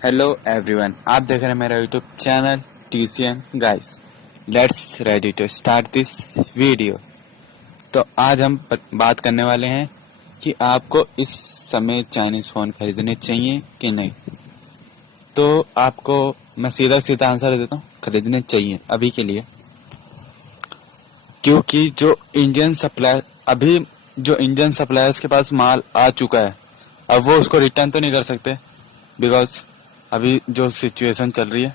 Hello everyone, आप देख रहे हैं मेरा YouTube channel TCN guys. Let's ready to start this video. तो आज हम बात करने वाले हैं कि आपको इस समय चाइनीज फ़ोन खरीदने चाहिए कि नहीं। तो आपको मैं सीधा सीधा आंसर देता हूँ, खरीदने चाहिए अभी के लिए। क्योंकि जो इंडियन सप्लायर्स के पास माल आ चुका है, अब वो उसको रिटर्न तो नहीं कर सकते, बिकॉज अभी जो सिचुएशन चल रही है।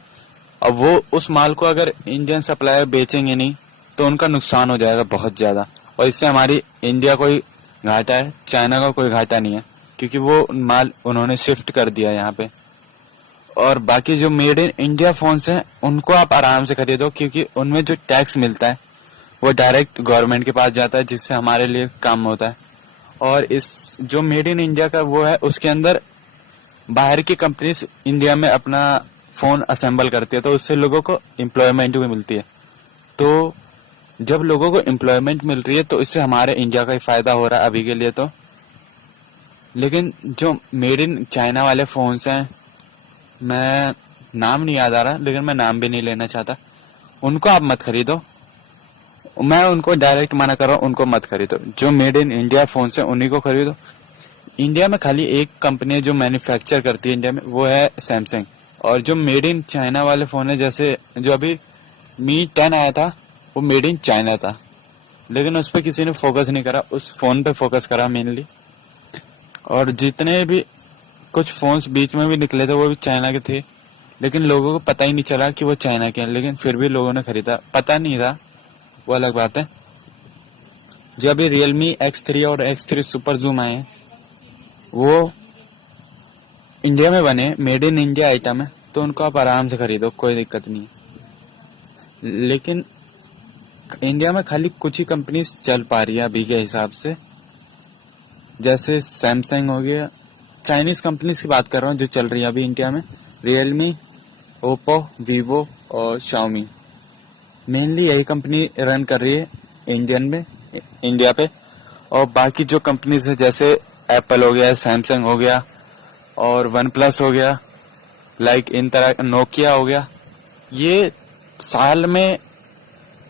अब वो उस माल को अगर इंडियन सप्लायर बेचेंगे नहीं तो उनका नुकसान हो जाएगा बहुत ज़्यादा, और इससे हमारी इंडिया को ही घाटा है, चाइना का कोई घाटा नहीं है, क्योंकि वो माल उन्होंने शिफ्ट कर दिया यहाँ पे। और बाकी जो मेड इन इंडिया फोन्स हैं उनको आप आराम से खरीदो, क्योंकि उनमें जो टैक्स मिलता है वो डायरेक्ट गवर्नमेंट के पास जाता है, जिससे हमारे लिए काम होता है। और इस जो मेड इन इंडिया का वो है, उसके अंदर बाहर की कंपनीज इंडिया में अपना फोन असेंबल करती है, तो उससे लोगों को एम्प्लॉयमेंट भी मिलती है। तो जब लोगों को एम्प्लॉयमेंट मिल रही है तो इससे हमारे इंडिया का ही फायदा हो रहा है अभी के लिए तो। लेकिन जो मेड इन चाइना वाले फोन्स हैं, मैं नाम नहीं याद आ रहा, लेकिन मैं नाम भी नहीं लेना चाहता, उनको आप मत खरीदो। मैं उनको डायरेक्ट मना कर रहा हूँ, उनको मत खरीदो। जो मेड इन इंडिया फोन है उन्हीं को खरीदो। इंडिया में खाली एक कंपनी है जो मैन्युफैक्चर करती है इंडिया में, वो है सैमसंग। और जो मेड इन चाइना वाले फोन है, जैसे जो अभी मी 10 आया था, वो मेड इन चाइना था, लेकिन उस पर किसी ने फोकस नहीं करा, उस फोन पे फोकस करा मेनली। और जितने भी कुछ फोन्स बीच में भी निकले थे वो भी चाइना के थे, लेकिन लोगों को पता ही नहीं चला कि वो चाइना के हैं, लेकिन फिर भी लोगों ने खरीदा। पता नहीं था, वो अलग बात है। जो अभी रियलमी X3 और X3 सुपर जूम आए हैं, वो इंडिया में बने, मेड इन इंडिया आइटम है, तो उनको आप आराम से खरीदो, कोई दिक्कत नहीं है। लेकिन इंडिया में खाली कुछ ही कंपनीज चल पा रही है अभी के हिसाब से, जैसे सैमसंग हो गया। चाइनीज कंपनीज की बात कर रहा हूँ जो चल रही है अभी इंडिया में, रियलमी, ओप्पो, वीवो और शाओमी। मेनली यही कंपनी रन कर रही है इंडिया पे। और बाकी जो कंपनीज है, जैसे एप्पल हो गया, सैमसंग हो गया और वन प्लस हो गया, लाइक इन तरह नोकिया हो गया, ये साल में,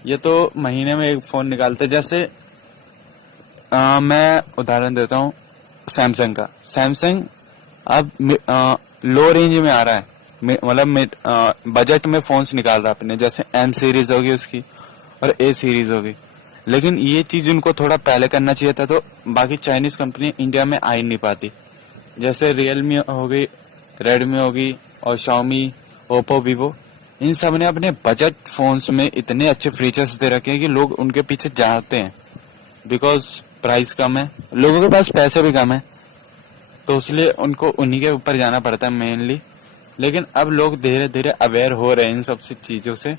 ये तो महीने में एक फोन निकालते। जैसे मैं उदाहरण देता हूँ सैमसंग का। सैमसंग अब लो रेंज में आ रहा है, मतलब बजट में फोन्स निकाल रहा है अपने, जैसे एम सीरीज होगी उसकी और ए सीरीज होगी। लेकिन ये चीज उनको थोड़ा पहले करना चाहिए था, तो बाकी चाइनीज कंपनी इंडिया में आ ही नहीं पाती। जैसे रियलमी हो गई, रेडमी होगी और शाओमी, ओप्पो, वीवो, इन सब ने अपने बजट फोन्स में इतने अच्छे फीचर्स दे रखे हैं कि लोग उनके पीछे जाते हैं, बिकॉज प्राइस कम है, लोगों के पास पैसे भी कम है, तो इसलिए उनको उन्हीं के ऊपर जाना पड़ता है मेनली। लेकिन अब लोग धीरे धीरे अवेयर हो रहे हैं इन सब चीजों से,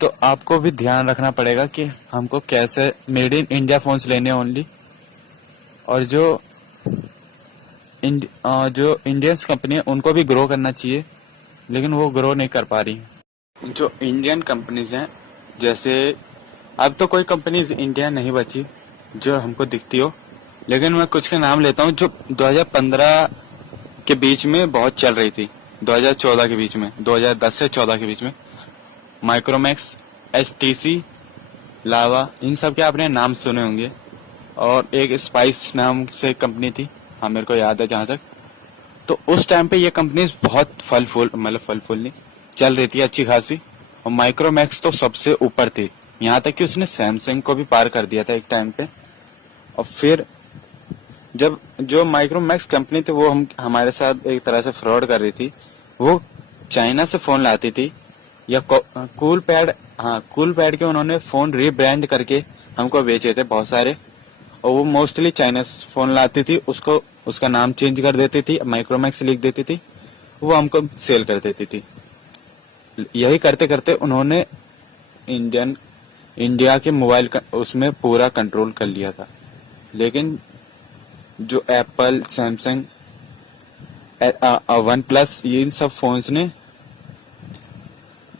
तो आपको भी ध्यान रखना पड़ेगा कि हमको कैसे मेड इन इंडिया फोन्स लेने ओनली। और जो इंडियंस कंपनी है उनको भी ग्रो करना चाहिए, लेकिन वो ग्रो नहीं कर पा रही। जो इंडियन कंपनीज हैं, जैसे अब तो कोई कंपनीज इंडिया नहीं बची जो हमको दिखती हो, लेकिन मैं कुछ के नाम लेता हूँ जो 2015 के बीच में बहुत चल रही थी, 2014 के बीच में, 2010 से 14 के बीच में। माइक्रोमैक्स, एसटीसी, लावा, इन सब के आपने नाम सुने होंगे। और एक स्पाइस नाम से कंपनी थी, हाँ मेरे को याद है जहाँ तक। तो उस टाइम पे ये कंपनीज बहुत फल फूल नहीं चल रही थी, अच्छी खासी। और माइक्रोमैक्स तो सबसे ऊपर थी, यहाँ तक कि उसने सैमसंग को भी पार कर दिया था एक टाइम पे। और फिर जब जो माइक्रोमैक्स कंपनी थी वो हमारे साथ एक तरह से फ्रॉड कर रही थी। वो चाइना से फोन लाती थी, या कूल पैड के उन्होंने फोन रीब्रांड करके हमको बेचे थे बहुत सारे। और वो मोस्टली चाइना से फोन लाती थी, उसको उसका नाम चेंज कर देती थी, माइक्रोमैक्स लिख देती थी, वो हमको सेल कर देती थी। यही करते करते उन्होंने इंडिया के मोबाइल उसमें पूरा कंट्रोल कर लिया था। लेकिन जो एप्पल, सैमसंग, वन प्लस, ये इन सब फोन्स ने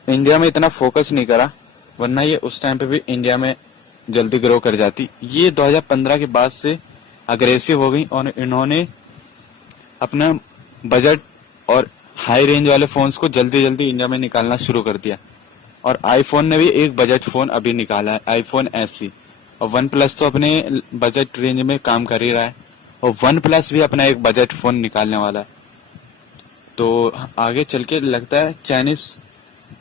इंडिया में इतना फोकस नहीं करा, वरना ये उस टाइम पे भी इंडिया में जल्दी ग्रो कर जाती। ये 2015 के बाद से अग्रेसिव हो गई और इन्होंने अपना बजट और हाई रेंज वाले फोन्स को जल्दी जल्दी इंडिया में निकालना शुरू कर दिया। और आईफोन ने भी एक बजट फोन अभी निकाला है, आईफोन SE। और वन प्लस तो अपने बजट रेंज में काम कर ही रहा है, और वन प्लस भी अपना एक बजट फोन निकालने वाला है। तो आगे चल के लगता है चाइनीज,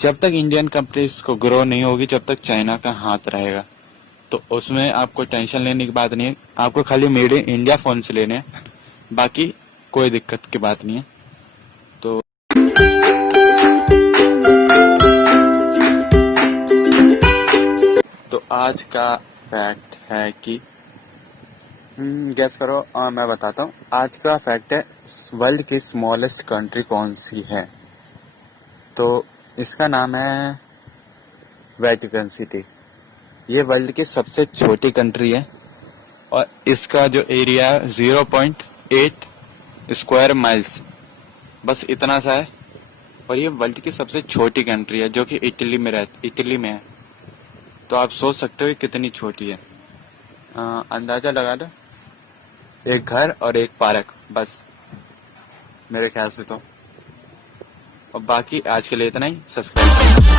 जब तक इंडियन कंपनीज को ग्रो नहीं होगी जब तक चाइना का हाथ रहेगा। तो उसमें आपको टेंशन लेने की बात नहीं है, आपको खाली मेड इन इंडिया फोन से लेने हैं, बाकी कोई दिक्कत की बात नहीं है। तो आज का फैक्ट है कि गेस करो, मैं बताता हूँ। आज का फैक्ट है वर्ल्ड की स्मॉलेस्ट कंट्री कौन सी है। तो इसका नाम है वेटिकन सिटी। ये वर्ल्ड की सबसे छोटी कंट्री है और इसका जो एरिया है 0.8 स्क्वायर माइल्स, बस इतना सा है। और ये वर्ल्ड की सबसे छोटी कंट्री है जो कि इटली में है। तो आप सोच सकते हो कितनी छोटी है। अंदाजा लगा लो, एक घर और एक पार्क, बस मेरे ख्याल से तो। और बाकी आज के लिए इतना ही। सब्सक्राइब